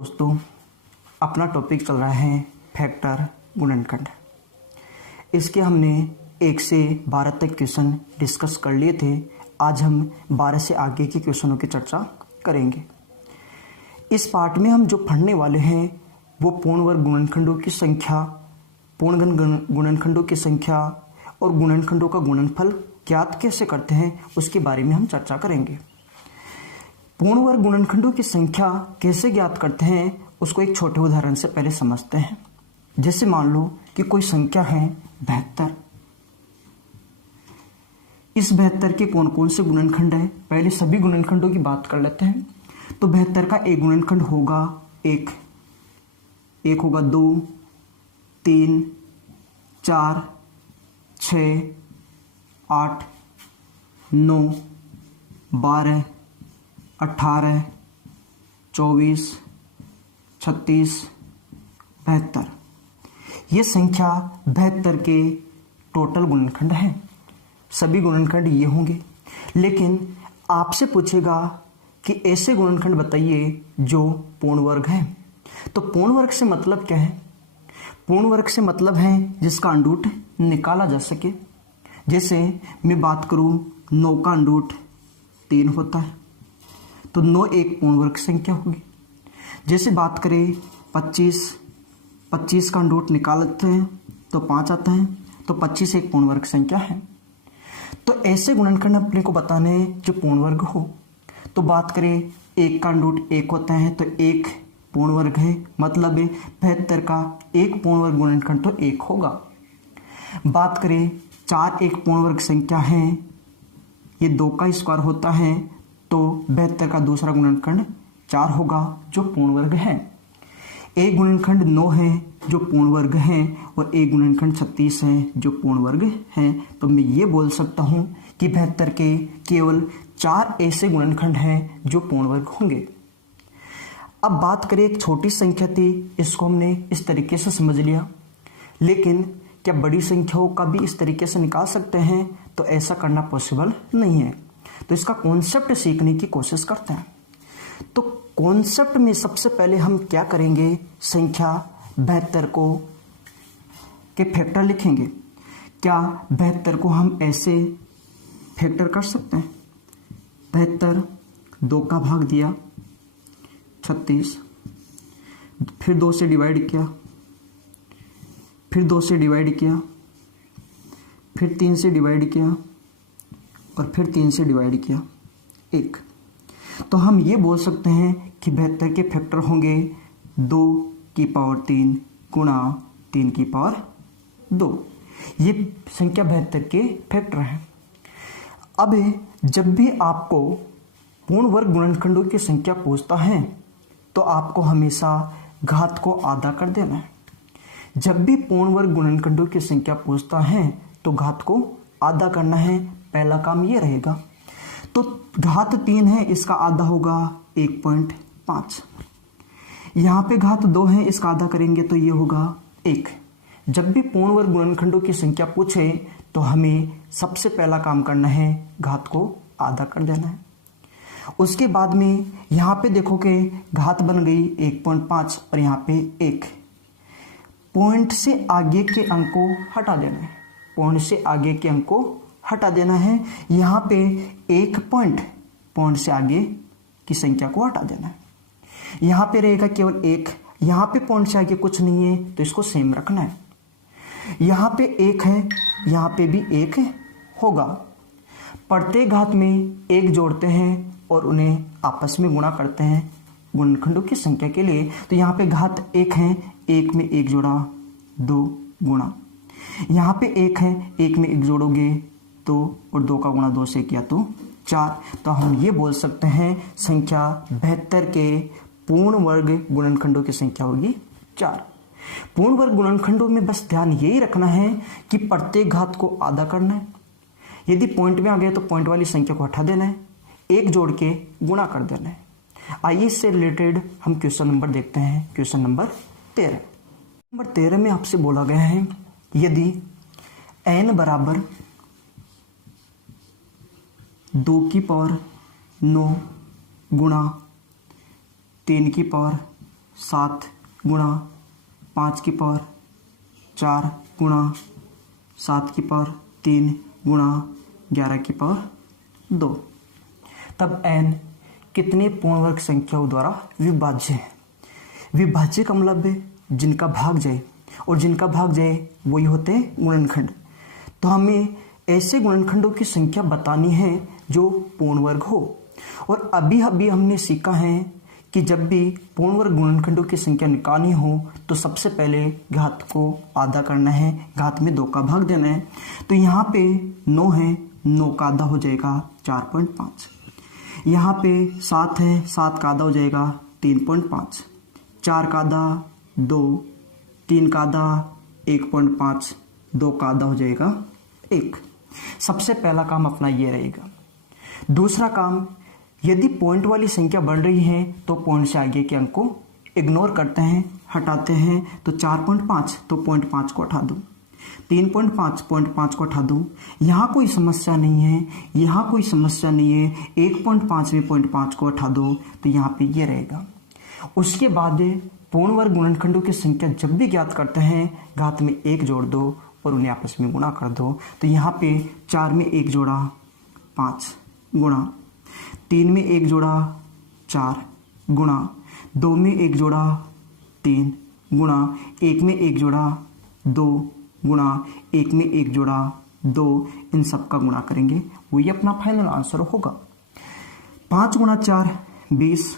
दोस्तों, अपना टॉपिक चल रहा है फैक्टर गुणनखंड। इसके हमने 1 से 12 तक क्वेश्चन डिस्कस कर लिए थे। आज हम 12 से आगे के क्वेश्चनों की चर्चा करेंगे। इस पार्ट में हम जो पढ़ने वाले हैं वो पूर्ण वर्ग गुणनखंडों की संख्या, पूर्ण गुणनखंडों की संख्या और गुणनखंडों का गुणनफल ज्ञात कैसे करते हैं उसके बारे में हम चर्चा करेंगे। पूर्ण वर्ग गुणनखंडों की संख्या कैसे ज्ञात करते हैं उसको एक छोटे उदाहरण से पहले समझते हैं। जैसे मान लो कि कोई संख्या है 72। इस 72 के कौन कौन से गुणनखंड है, पहले सभी गुणनखंडों की बात कर लेते हैं। तो 72 का एक गुणनखंड होगा एक होगा 2, 3, 4, 6, 8, 9, 12, 18, 24, 36, 72। ये संख्या 72 के टोटल गुणनखंड हैं। सभी गुणनखंड ये होंगे। लेकिन आपसे पूछेगा कि ऐसे गुणनखंड बताइए जो पूर्ण वर्ग हैं। तो पूर्ण वर्ग से मतलब क्या है? पूर्ण वर्ग से मतलब है जिसका अंडूट निकाला जा सके। जैसे मैं बात करूं 9 का अंडूट 3 होता है, तो 9 एक पूर्ण वर्ग संख्या होगी। जैसे बात करें 25 का अंडूट निकालते हैं तो 5 आता है, तो 25 एक पूर्ण वर्ग संख्या है। तो ऐसे गुणनखंड अपने को बताने हैं जो पूर्ण वर्ग हो। तो बात करें 1 का अंडूट 1 होता है, तो 1 पूर्ण वर्ग है, मतलब 72 का एक पूर्ण वर्ग गुणनखंड तो 1 होगा। बात करें 4 एक पूर्ण वर्ग संख्या है, ये 2 का स्क्वायर होता है, तो 72 का दूसरा गुणनखंड 4 होगा जो पूर्ण वर्ग है। एक गुणनखंड 9 है जो पूर्ण वर्ग है और एक गुणनखंड 36 है जो पूर्ण वर्ग है। तो मैं ये बोल सकता हूँ कि 72 के केवल 4 ऐसे गुणनखंड हैं जो पूर्ण वर्ग होंगे। अब बात करें एक छोटी संख्या थी, इसको हमने इस तरीके से समझ लिया। लेकिन क्या बड़ी संख्याओं का भी इस तरीके से निकाल सकते हैं? तो ऐसा करना पॉसिबल नहीं है। तो इसका कॉन्सेप्ट सीखने की कोशिश करते हैं। तो कॉन्सेप्ट में सबसे पहले हम क्या करेंगे, संख्या 72 को के फैक्टर लिखेंगे। क्या 72 को हम ऐसे फैक्टर कर सकते हैं? 72 2 का भाग दिया 36, फिर 2 से डिवाइड किया, फिर 2 से डिवाइड किया, फिर 3 से डिवाइड किया और फिर 3 से डिवाइड किया 1। तो हम ये बोल सकते हैं कि 72 के फैक्टर होंगे 2 की पावर 3 गुणा 3 की पावर 2। ये संख्या 72 के फैक्टर हैं। अब जब भी आपको पूर्ण वर्ग गुणनखंडों की संख्या पूछता है तो आपको हमेशा घात को आधा कर देना है। जब भी पूर्ण वर्ग गुणनखंडों की संख्या पूछता है तो घात को आधा करना है। पहला काम ये रहेगा। तो घात 3 है, इसका आधा होगा 1.5। यहाँ पे घात 2 है, इसका आधा करेंगे तो ये होगा 1। जब भी पूर्ण वर्ग गुणनखंडों की संख्या पूछे तो हमें सबसे पहला काम करना है घात को आधा कर देना है। उसके बाद में यहाँ पे देखो कि घात बन गई 1.5 और यहाँ पे 1। पॉइंट से आगे के अंक को हटा देना है। पॉइंट से आगे के अंक को हटा देना है। यहाँ पे 1 पॉइंट से आगे की संख्या को हटा देना है। यहाँ पे रहेगा केवल 1। यहाँ पे पॉइंट से आगे कुछ नहीं है तो इसको सेम रखना है। यहाँ पे 1 है, यहाँ पे भी 1 होगा। प्रत्येक घात में 1 जोड़ते हैं और उन्हें आपस में गुणा करते हैं गुणनखंडों की संख्या के लिए। तो यहाँ पे घात 1 है, 1 में 1 जोड़ा 2 गुणा। यहाँ पे 1 है, 1 में 1 जोड़ोगे तो और 2 का गुणा 2 से किया तो 4। तो हम ये बोल सकते हैं संख्या 72 के पूर्ण वर्ग गुणनखंडों की संख्या होगी 4। पूर्ण वर्ग गुणनखंडों में बस ध्यान यही रखना है कि प्रत्येक घात को आधा करना है। यदि पॉइंट में आ गया तो पॉइंट वाली संख्या को हटा देना है, 1 जोड़ के गुणा कर देना है। आइए इससे रिलेटेड हम क्वेश्चन नंबर देखते हैं। Question number 13। नंबर 13 में आपसे बोला गया है यदि n बराबर 2 की पावर 9 गुणा 3 की पावर 7 गुणा 5 की पावर 4 गुणा 7 की पावर 3 गुणा 11 की पावर 2। तब n कितने पूर्ण वर्ग संख्याओं द्वारा विभाज्य है? विभाज्य का मतलब है जिनका भाग जाए, और जिनका भाग जाए वही होते हैं गुणनखंड। तो हमें ऐसे गुणनखंडों की संख्या बतानी है जो पूर्ण वर्ग हो। और अभी अभी हमने सीखा है कि जब भी पूर्ण वर्ग गुणनखंडों की संख्या निकालनी हो तो सबसे पहले घात को आधा करना है, घात में 2 का भाग देना है। तो यहाँ पे 9 है, 9 का आधा हो जाएगा 4.5। यहाँ पे 7 है, 7 का आधा हो जाएगा 3.5। 4 का आधा 2, 3 का आधा 1.5, 2 का आधा हो जाएगा 1। सबसे पहला काम अपना ये रहेगा। दूसरा काम, यदि पॉइंट वाली संख्या बढ़ रही है तो पॉइंट से आगे के अंक को इग्नोर करते हैं, हटाते हैं। तो 4.5 तो 0.5 को हटा दूँ, 3.5 0.5 को हटा दूँ। यहाँ कोई समस्या नहीं है, यहाँ कोई समस्या नहीं है। 1.5 में 0.5 को हटा दो तो यहाँ पे ये रहेगा। उसके बाद पूर्ण वर्ग गुणनखंडों की संख्या जब भी ज्ञात करते हैं घात में 1 जोड़ दो और उन्हें आपस में गुणा कर दो। तो यहाँ पे 4 में 1 जोड़ा 5 गुणा 3 में 1 जोड़ा 4 गुणा 2 में 1 जोड़ा 3 गुणा 1 में 1 जोड़ा 2 गुणा 1 में 1 जोड़ा 2। इन सब का गुणा करेंगे, वही अपना फाइनल आंसर होगा। 5 गुणा 4 20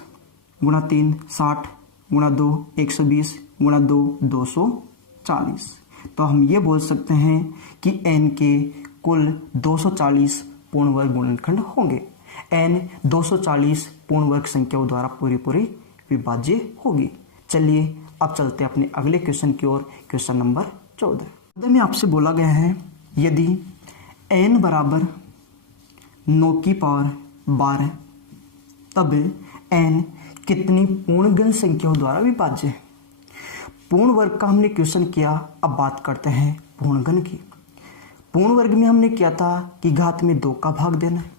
गुणा 3 60 गुणा 2 120 गुणा 2 240। तो हम ये बोल सकते हैं कि n के कुल 240 पूर्ण वर्ग गुणनखंड होंगे। n 240 पूर्ण वर्ग संख्याओं द्वारा पूरी विभाज्य होगी। चलिए अब चलते हैं अपने अगले क्वेश्चन की ओर। क्वेश्चन नंबर 14 में आपसे बोला गया है यदि n बराबर 9 की पावर 12 तब n कितनी पूर्णगण संख्याओं द्वारा विभाज्य है। पूर्ण वर्ग का हमने क्वेश्चन किया, अब बात करते हैं पूर्णगण की। पूर्ण वर्ग में हमने किया था कि घात में 2 का भाग देना है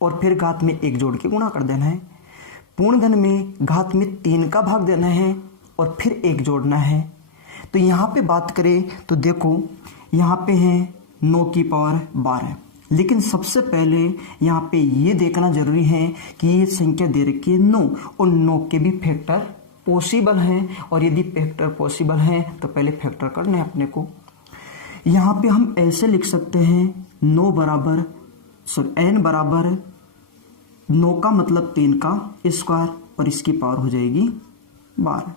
और फिर घात में 1 जोड़ के गुणा कर देना है। पूर्णगण में घात में 3 का भाग देना है और फिर 1 जोड़ना है। तो यहाँ पे बात करें तो देखो यहाँ पे है 9 की पावर 12, लेकिन सबसे पहले यहाँ पे ये देखना जरूरी है कि ये संख्या दे रखी है 9 और 9 के भी फैक्टर पॉसिबल हैं। और यदि फैक्टर पॉसिबल हैं तो पहले फैक्टर करना है अपने को। यहाँ पे हम ऐसे लिख सकते हैं 9 बराबर n बराबर 9 का मतलब 3 का स्क्वायर और इसकी पावर हो जाएगी 12।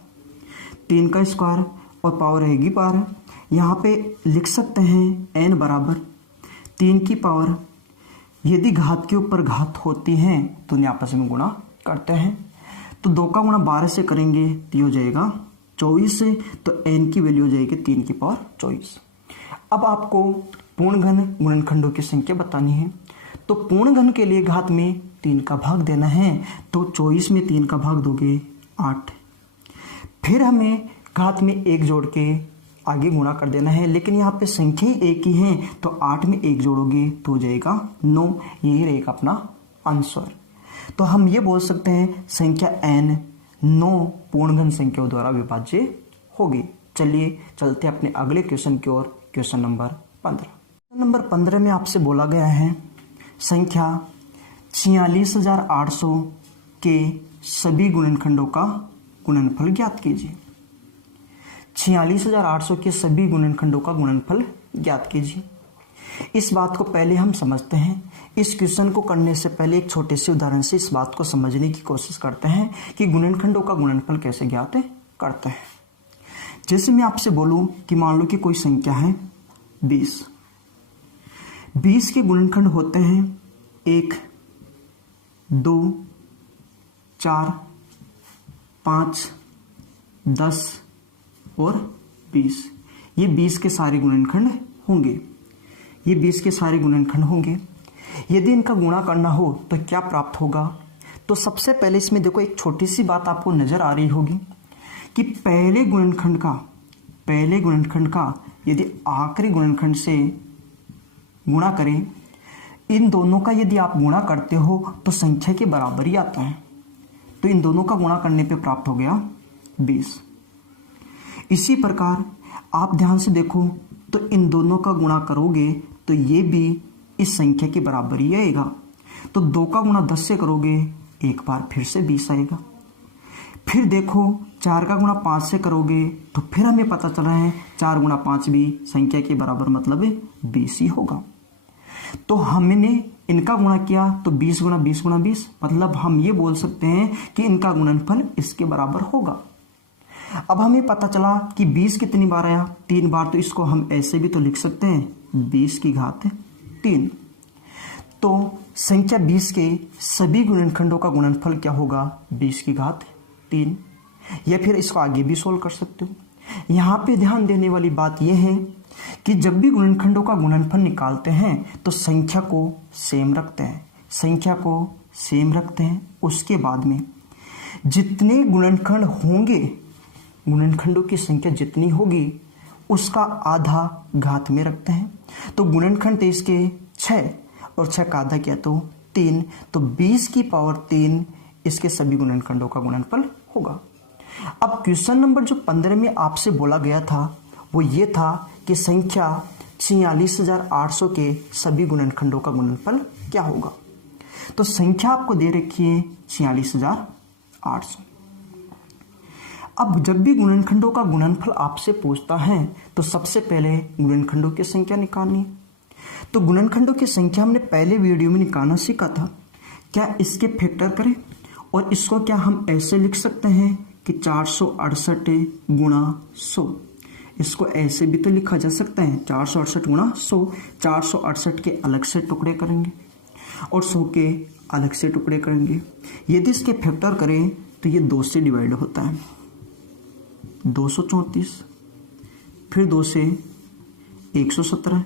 3 का स्क्वायर और पावर रहेगी 12। यहाँ पे लिख सकते हैं n बराबर 3 की पावर, यदि घात के ऊपर घात होती हैं तो उन्हें आपस में गुणा करते हैं। तो 2 का गुणा 12 से करेंगे तो ये हो जाएगा 24, तो n की वैल्यू हो जाएगी 3 की पावर 24। अब आपको पूर्णघन गुणनखंडों की संख्या बतानी है। तो पूर्णघन के लिए घात में 3 का भाग देना है, तो 24 में 3 का भाग दोगे 8। फिर हमें घात में 1 जोड़ के आगे गुणा कर देना है, लेकिन यहाँ पे संख्या ही एक ही है तो 8 में 1 जोड़ोगे तो हो जाएगा 9। यही रहेगा अपना आंसर। तो हम ये बोल सकते हैं संख्या n 9 पूर्णघन संख्याओं द्वारा विभाज्य होगी। चलिए चलते अपने अगले क्वेश्चन की ओर। Question number 15। नंबर 15 में आपसे बोला गया है संख्या 46,800 के सभी गुणनखंडों का गुणनफल ज्ञात कीजिए। 46,800 के सभी गुणनखंडों का गुणनफल ज्ञात कीजिए। इस बात को पहले हम समझते हैं। इस क्वेश्चन को करने से पहले एक छोटे से उदाहरण से इस बात को समझने की कोशिश करते हैं कि गुणनखंडों का गुणनफल कैसे ज्ञात करते हैं। जैसे मैं आपसे बोलूं कि मान लो कि कोई संख्या है 20। 20 के गुणनखंड होते हैं 1, 2, 4, 5, 10 और 20। ये 20 के सारे गुणनखंड होंगे। ये 20 के सारे गुणनखंड होंगे। यदि इनका गुणा करना हो तो क्या प्राप्त होगा? तो सबसे पहले इसमें देखो एक छोटी सी बात आपको नजर आ रही होगी कि पहले गुणनखंड का यदि आखिरी गुणनखंड से गुणा करें, इन दोनों का यदि आप गुणा करते हो तो संख्या के बराबर ही आता है। तो इन दोनों का गुणा करने पे प्राप्त हो गया 20। इसी प्रकार आप ध्यान से देखो तो इन दोनों का गुणा करोगे तो ये भी इस संख्या के बराबर ही आएगा। तो 2 का गुणा 10 से करोगे एक बार फिर से 20 आएगा। फिर देखो 4 का गुणा 5 से करोगे तो फिर हमें पता चला है 4 गुणा 5 भी संख्या के बराबर मतलब 20 ही होगा। तो हमने इनका गुणा किया तो 20 गुणा 20 गुणा 20, मतलब हम ये बोल सकते हैं कि इनका गुणनफल इसके बराबर होगा। अब हमें पता चला कि 20 कितनी बार आया, 3 बार, तो इसको हम ऐसे भी तो लिख सकते हैं 20 की घात 3। तो संख्या 20 के सभी गुणनखंडों का गुणनफल क्या होगा, 20 की घात 3। या फिर इसको आगे भी सोल्व कर सकते हो। यहाँ पे ध्यान देने वाली बात यह है कि जब भी गुणनखंडों का गुणनफल निकालते हैं तो संख्या को सेम रखते हैं, संख्या को सेम रखते हैं। उसके बाद में जितने गुणनखंड होंगे, गुणनखंडों की संख्या जितनी होगी उसका आधा घात में रखते हैं। तो गुणनखंड थे इसके 6 और 6 का आधा क्या तो 3, तो 20 की पावर 3 इसके सभी गुणनखंडों का गुणनफल होगा। अब क्वेश्चन नंबर जो 15 में आपसे बोला गया था वो ये था कि संख्या 46,800 के सभी गुणनखंडों का गुणनफल क्या होगा। तो संख्या आपको दे रखी है 46,800। अब जब भी गुणनखंडों का गुणनफल आपसे पूछता है तो सबसे पहले गुणनखंडों की संख्या निकालनी। तो गुणनखंडों की संख्या हमने पहले वीडियो में निकालना सीखा था। क्या इसके फैक्टर करें और इसको क्या हम ऐसे लिख सकते हैं कि 468 गुणा 100, इसको ऐसे भी तो लिखा जा सकता है 468 गुणा 100। 468 के अलग से टुकड़े करेंगे और 100 के अलग से टुकड़े करेंगे। यदि इसके फैक्टर करें तो ये 2 से डिवाइड होता है, 234, फिर 2 से 117,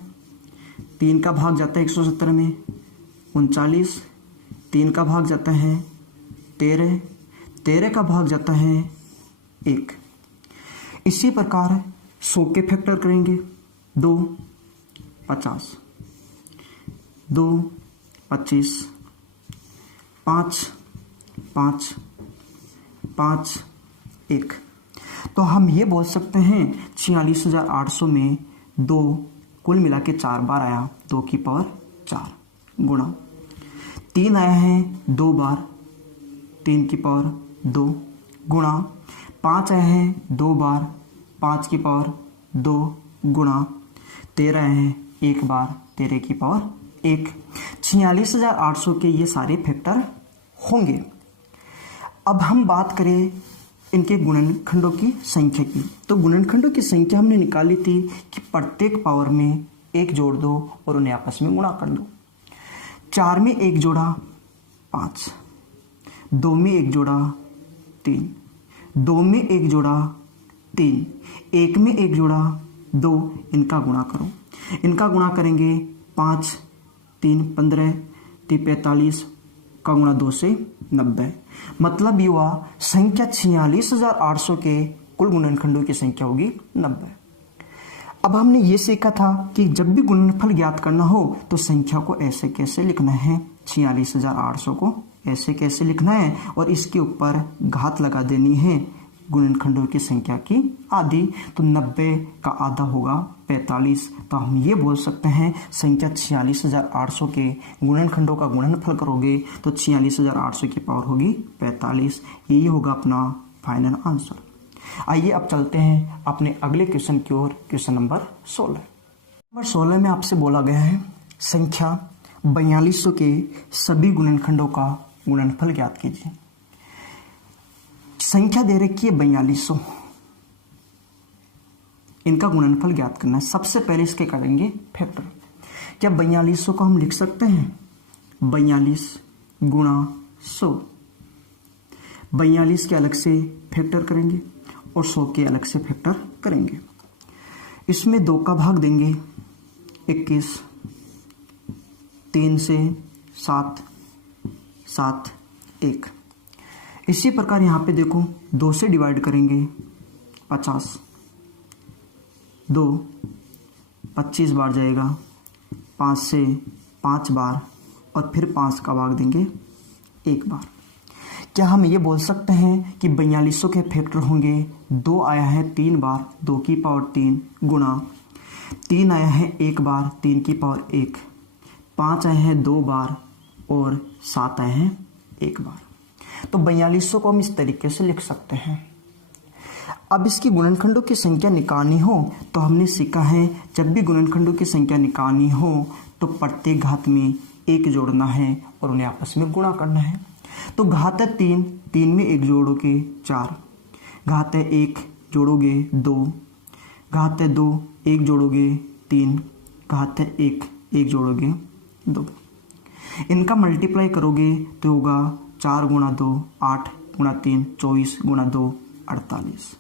3 का भाग जाता है 117 में 39, 3 का भाग जाता है 13, 13 का भाग जाता है 1। इसी प्रकार 100 के फैक्टर करेंगे 2 50, 2 25, 5 5 5 1। तो हम ये बोल सकते हैं 46,800 में 2 कुल मिला के 4 बार आया, 2 की पावर 4 गुणा 3 आया है 2 बार, 3 की पावर 2 गुणा 5 आया है 2 बार, 5 की पावर 2 गुणा 13 आया है 1 बार, 13 की पावर 1। 46,800 के ये सारे फैक्टर होंगे। अब हम बात करें इनके गुणनखंडों की संख्या की। तो गुणनखंडों की संख्या हमने निकाली थी कि प्रत्येक पावर में 1 जोड़ दो और उन्हें आपस में गुणा कर दो। 4 में 1 जोड़ा 5, 2 में 1 जोड़ा 3, 2 में 1 जोड़ा 3, 1 में 1 जोड़ा 2, इनका गुणा करो। इनका गुणा करेंगे 5 3 15 3 45 का गुणा 2 से 90, मतलब ये हुआ संख्या 46,800 के कुल गुणनखंडों की संख्या होगी 90। अब हमने ये सीखा था कि जब भी गुणनफल ज्ञात करना हो तो संख्या को ऐसे कैसे लिखना है, 46,800 को ऐसे कैसे लिखना है और इसके ऊपर घात लगा देनी है गुणनखंडों की संख्या की आधी। तो 90 का आधा होगा 45। तो हम ये बोल सकते हैं संख्या 46,800 के गुणनखंडों का गुणनफल करोगे तो 46,800 की पावर होगी 45। यही होगा अपना फाइनल आंसर। आइए अब चलते हैं अपने अगले क्वेश्चन की ओर, क्वेश्चन नंबर 16। नंबर 16 में आपसे बोला गया है संख्या 4200 के सभी गुणनखंडों का गुणनफल ज्ञात कीजिए। संख्या दे रखी है 4200, इनका गुणनफल ज्ञात करना है। सबसे पहले इसके करेंगे फैक्टर। क्या 4200 को हम लिख सकते हैं 42 गुणा 100, 42 के अलग से फैक्टर करेंगे और 100 के अलग से फैक्टर करेंगे। इसमें 2 का भाग देंगे 21, 3 से 7 7 1। इसी प्रकार यहाँ पे देखो 2 से डिवाइड करेंगे 50, 2 25 बार जाएगा, 5 से 5 बार और फिर 5 का भाग देंगे 1 बार। क्या हम ये बोल सकते हैं कि 4200 के फैक्टर होंगे 2 आया है 3 बार 2 की पावर 3 गुणा 3 आया है 1 बार 3 की पावर 1, 5 आए हैं 2 बार और 7 आए हैं 1 बार। तो 4200 को हम इस तरीके से लिख सकते हैं। अब इसकी गुणनखंडों की संख्या निकालनी हो तो हमने सीखा है जब भी गुणनखंडों की संख्या निकालनी हो तो प्रत्येक घात में 1 जोड़ना है और उन्हें आपस में गुणा करना है। तो घात है 3, 3 में 1 जोड़ोगे 4, घात है 1 जोड़ोगे 2, घात है 2 1 जोड़ोगे 3, घात है 1 जोड़ोगे 2। इनका मल्टीप्लाई करोगे तो होगा 4 गुणा 2 8 गुणा 3 24 गुणा 2 48।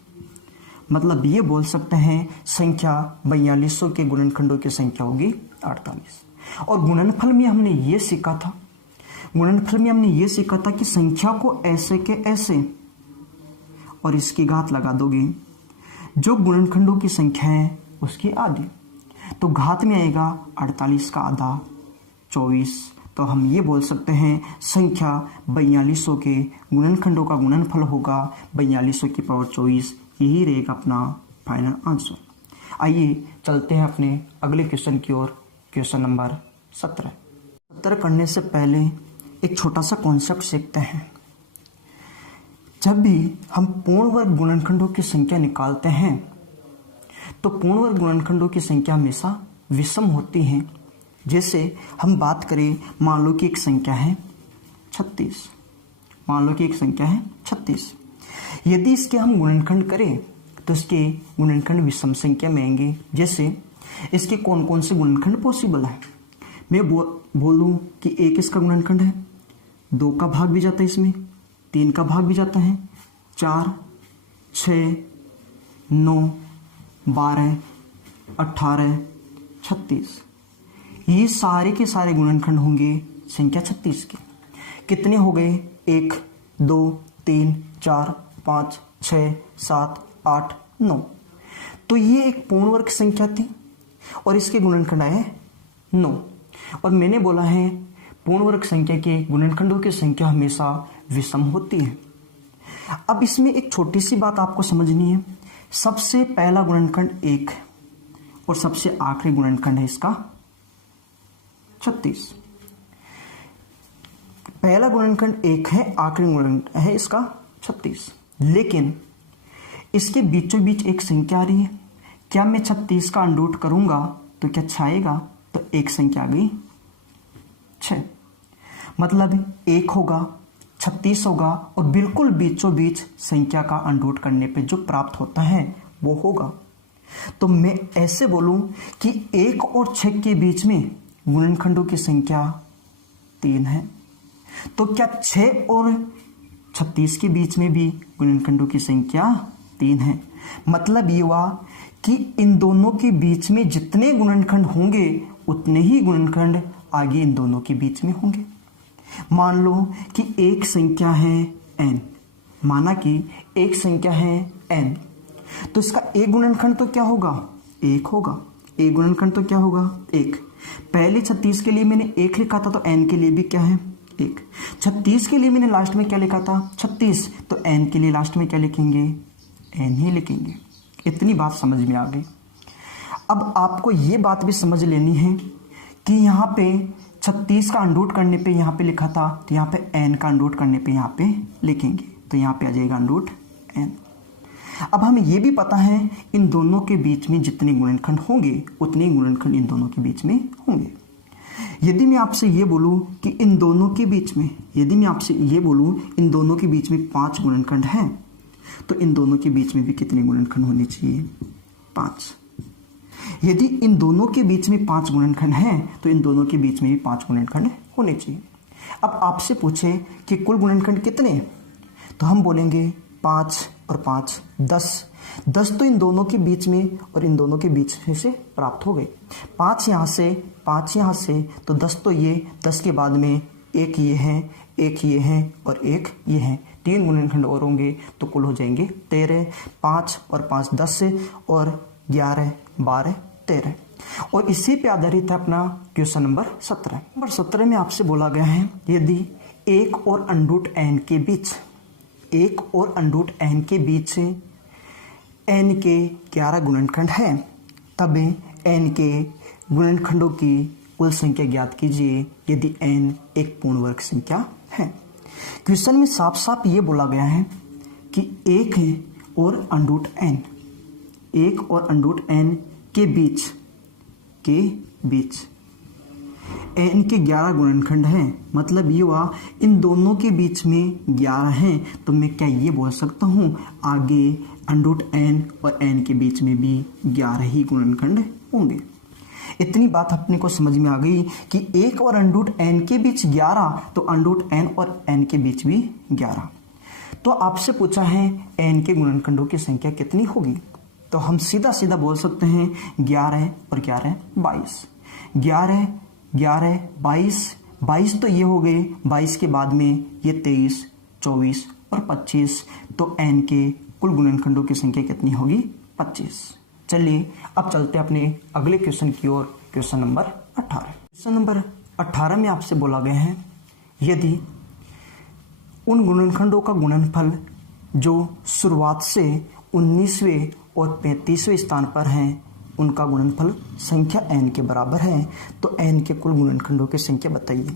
मतलब ये बोल सकते हैं संख्या 4200 के गुणनखंडों की संख्या होगी 48। और गुणनफल में हमने ये सीखा था कि संख्या को ऐसे के ऐसे और इसकी घात लगा दोगे, जो गुणनखंडों की संख्या है उसकी आधी, तो घात में आएगा 48 का आधा 24। तो हम ये बोल सकते हैं संख्या 4200 के गुणनखंडों का गुणनफल होगा 4200 की पावर 24। यही रहेगा अपना फाइनल आंसर। आइए चलते हैं अपने अगले क्वेश्चन की ओर, क्वेश्चन नंबर 17 करने से पहले एक छोटा सा कॉन्सेप्ट सीखते हैं। जब भी हम पूर्ण वर्ग गुणनखंडों की संख्या निकालते हैं तो पूर्ण वर्ग गुणनखंडों की संख्या हमेशा विषम होती है। जैसे हम बात करें, मान लो कि एक संख्या है 36, यदि इसके हम गुणनखंड करें तो इसके गुणनखंड विषम संख्या में आएंगे। जैसे इसके कौन कौन से गुणनखंड पॉसिबल है, मैं बोलूं कि 1 इसका गुणनखंड है, 2 का भाग भी जाता है इसमें, 3 का भाग भी जाता है, 4 6 9 12 18 36, ये सारे के सारे गुणनखंड होंगे संख्या 36 के। कितने हो गए, 1 2 3 4 5 6 7 8 9। तो ये एक पूर्ण वर्ग संख्या थी और इसके गुणनखंड आए 9। और मैंने बोला है पूर्ण वर्ग संख्या के गुणनखंडों की संख्या हमेशा विषम होती है। अब इसमें एक छोटी सी बात आपको समझनी है। सबसे पहला गुणनखंड 1 और सबसे आखिरी गुणनखंड है इसका 36। पहला गुणनखंड 1 है, आखिरी गुणनखंड है इसका 36। लेकिन इसके बीचों बीच एक संख्या आ रही है। क्या मैं 36 का अंडूट करूंगा तो क्या 6 आएगा, तो एक संख्या आ गई 6। मतलब 1 होगा 36 होगा और बिल्कुल बीचों बीच संख्या का अंडूट करने पे जो प्राप्त होता है वो होगा। तो मैं ऐसे बोलूं कि 1 और 6 के बीच में गुणनखंडों की संख्या 3 है। तो क्या 6 और 36 के बीच में भी गुणनखंडों की संख्या 3 है। मतलब ये हुआ कि इन दोनों के बीच में जितने गुणनखंड होंगे उतने ही गुणनखंड आगे इन दोनों के बीच में होंगे। मान लो कि एक संख्या है n, माना कि एक संख्या है n, तो इसका एक गुणनखंड तो क्या होगा, 1 होगा। एक गुणनखंड तो क्या होगा, 1। पहले 36 के लिए मैंने 1 लिखा था तो n के लिए भी क्या है, 1। 36 के लिए मैंने लास्ट में क्या लिखा था, 36, तो n के लिए लास्ट में क्या लिखेंगे, n ही लिखेंगे। इतनी बात समझ में आ गई। अब आपको ये बात भी समझ लेनी है कि यहाँ पे 36 का अंडूट करने पे यहाँ पे लिखा था, तो यहाँ पे n का अंडूट करने पे यहाँ पे लिखेंगे, तो यहाँ पे आ जाएगा अंडूट n। अब हमें ये भी पता है इन दोनों के बीच में जितने गुणनखंड होंगे उतने गुणनखंड इन दोनों के बीच में होंगे। यदि मैं आपसे ये बोलूं कि इन दोनों के बीच में, यदि मैं आपसे ये बोलूं इन दोनों के बीच में 5 गुणनखंड हैं, तो इन दोनों के बीच में भी कितने गुणनखंड होने चाहिए, 5। यदि इन दोनों के बीच में 5 गुणनखंड हैं तो इन दोनों के बीच में भी 5 गुणनखंड होने चाहिए। अब आपसे पूछे कि कुल गुणनखंड कितने, तो हम बोलेंगे 5 और 5 10। 10 तो इन दोनों के बीच में और इन दोनों के बीच में से प्राप्त हो गए। 5 यहाँ से 5 यहाँ से, तो 10 तो ये, 10 के बाद में एक ये है, एक ये है और एक ये है, 3 गुणनखंड और होंगे तो कुल हो जाएंगे 13। 5 और 5 10 से और 11 12 13। और इसी पे आधारित है अपना क्वेश्चन नंबर 17। नंबर 17 में आपसे बोला गया है यदि 1 और अंडरूट n के बीच 1 और अंडरूट n के बीच n के 11 गुणनखंड हैं, तब n के गुणनखंडों की कुल संख्या ज्ञात कीजिए यदि n एक पूर्ण वर्ग संख्या है। क्वेश्चन में साफ साफ ये बोला गया है कि 1 और अंडरूट n 1 और अंडरूट n के बीच n के 11 गुणनखंड हैं, मतलब ये हुआ इन दोनों के बीच में 11 हैं, तो मैं क्या ये बोल सकता हूँ आगे अंडरूट n और n के बीच में भी 11 ही गुणनखंड होंगे। इतनी बात अपने को समझ में आ गई कि 1 और अंडरूट n के बीच 11, तो अंडरूट n और n के बीच भी 11। तो आपसे पूछा है n के गुणनखंडों की संख्या कितनी होगी, तो हम सीधा सीधा बोल सकते हैं 11 और 11 22। 11 11 22 22 तो ये हो गए, 22 के बाद में ये 23 24 और 25, तो n के कुल गुणनखंडों की संख्या कितनी होगी 25। चलिए अब चलते हैं अपने अगले क्वेश्चन की ओर, क्वेश्चन नंबर 18। क्वेश्चन नंबर 18 में आपसे बोला गया है यदि उन गुणनखंडों का गुणनफल जो शुरुआत से 19वें और 35वें स्थान पर हैं उनका गुणनफल संख्या n के बराबर है, तो n के कुल गुणनखंडों की संख्या बताइए।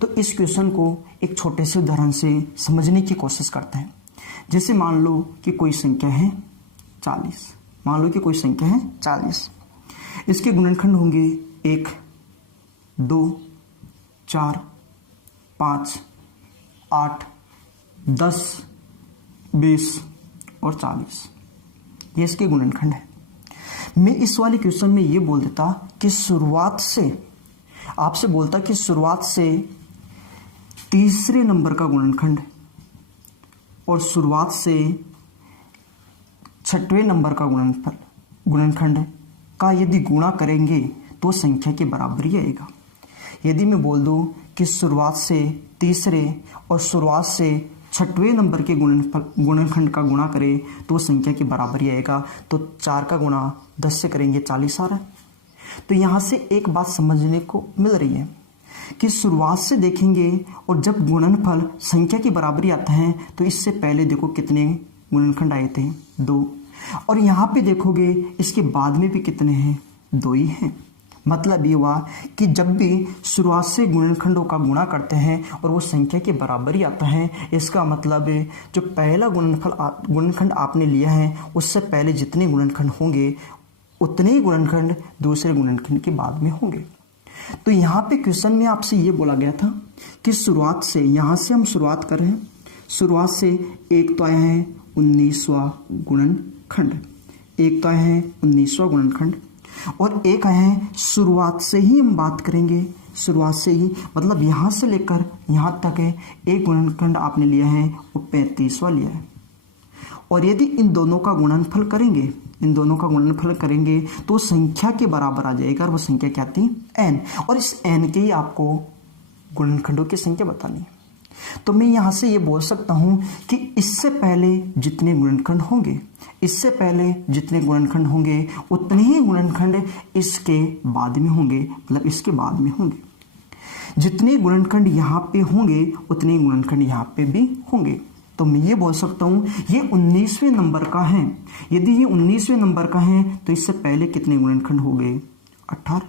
तो इस क्वेश्चन को एक छोटे से उदाहरण से समझने की कोशिश करते हैं। जैसे मान लो कि कोई संख्या है 40, मान लो कि कोई संख्या है 40, इसके गुणनखंड होंगे 1 2 4 5 8 10 20 और 40, ये इसके गुणनखंड है। मैं इस वाले क्वेश्चन में ये बोल देता कि शुरुआत से, आपसे बोलता कि शुरुआत से तीसरे नंबर का गुणनखंड और शुरुआत से 6वें नंबर का गुणनखंड का यदि गुणा करेंगे तो संख्या के बराबर ही आएगा। यदि मैं बोल दूं कि शुरुआत से तीसरे और शुरुआत से 6वें नंबर के गुणनखंड का गुणा करें तो संख्या के बराबर ही आएगा, तो 4 का गुणा 10 से करेंगे 40 आ रहा है। तो यहाँ से एक बात समझने को मिल रही है कि शुरुआत से देखेंगे और जब गुणनफल संख्या की बराबरी आता है तो इससे पहले देखो कितने गुणनखंड आए थे 2, और यहाँ पे देखोगे इसके बाद में भी कितने हैं 2 ही हैं। मतलब ये हुआ कि जब भी शुरुआत से गुणनखंडों का गुणा करते हैं और वो संख्या के बराबर ही आता है, इसका मतलब जो पहला गुणनखंड आपने लिया है उससे पहले जितने गुणनखंड होंगे उतने ही गुणनखंड दूसरे गुणनखंड के बाद में होंगे। तो यहाँ पे क्वेश्चन में आपसे ये बोला गया था कि शुरुआत से, यहाँ से हम शुरुआत कर रहे हैं, शुरुआत से एक तो आया है 19वां गुणनखंड, एक तो आया है 19वां गुणनखंड, और एक आया है शुरुआत से ही हम बात करेंगे, शुरुआत से ही मतलब यहाँ से लेकर यहाँ तक है एक गुणनखंड आपने लिया है वो 35वां लिया है। और यदि इन दोनों का गुणनफल करेंगे, इन दोनों का गुणनफल करेंगे तो संख्या के बराबर आ जाएगा, और वो संख्या क्या थी n, और इस n के ही आपको गुणनखंडों की संख्या बतानी है। तो मैं यहाँ से ये बोल सकता हूँ कि इससे पहले जितने गुणनखंड होंगे, इससे पहले जितने गुणनखंड होंगे उतने ही गुणनखंड इसके बाद में होंगे, मतलब इसके बाद में होंगे। जितने गुणनखंड यहाँ पे होंगे उतने गुणनखंड यहाँ पे भी होंगे। तो मैं ये बोल सकता हूँ ये 19वें नंबर का है। यदि ये 19वें नंबर का है तो इससे पहले कितने गुणनखंड हो गए 18,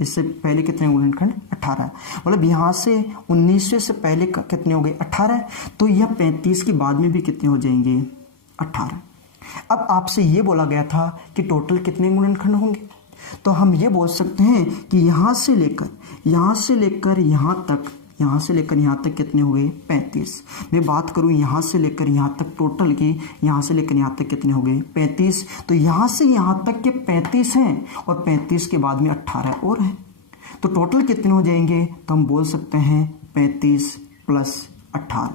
इससे पहले कितने गुणनखंड 18, मतलब यहाँ से 19वें से पहले कितने हो गए 18, तो यह 35 के बाद में भी कितने हो जाएंगे 18। अब आपसे ये बोला गया था कि टोटल कितने गुणनखंड होंगे, तो हम ये बोल सकते हैं कि यहाँ से लेकर यहाँ तक कितने हो गए 35। मैं बात करूँ यहाँ से लेकर यहाँ तक टोटल की, यहाँ से लेकर यहाँ तक कितने हो गए 35, तो यहाँ से यहाँ तक के 35 हैं और 35 के बाद में 18 और हैं, तो टोटल कितने हो जाएंगे, तो हम बोल सकते हैं 35 + 18,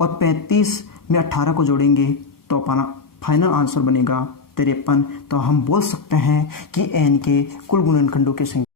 और 35 में 18 को जोड़ेंगे तो अपना फाइनल आंसर बनेगा 53। तो हम बोल सकते हैं कि n के कुल गुणनखंडों की संख्या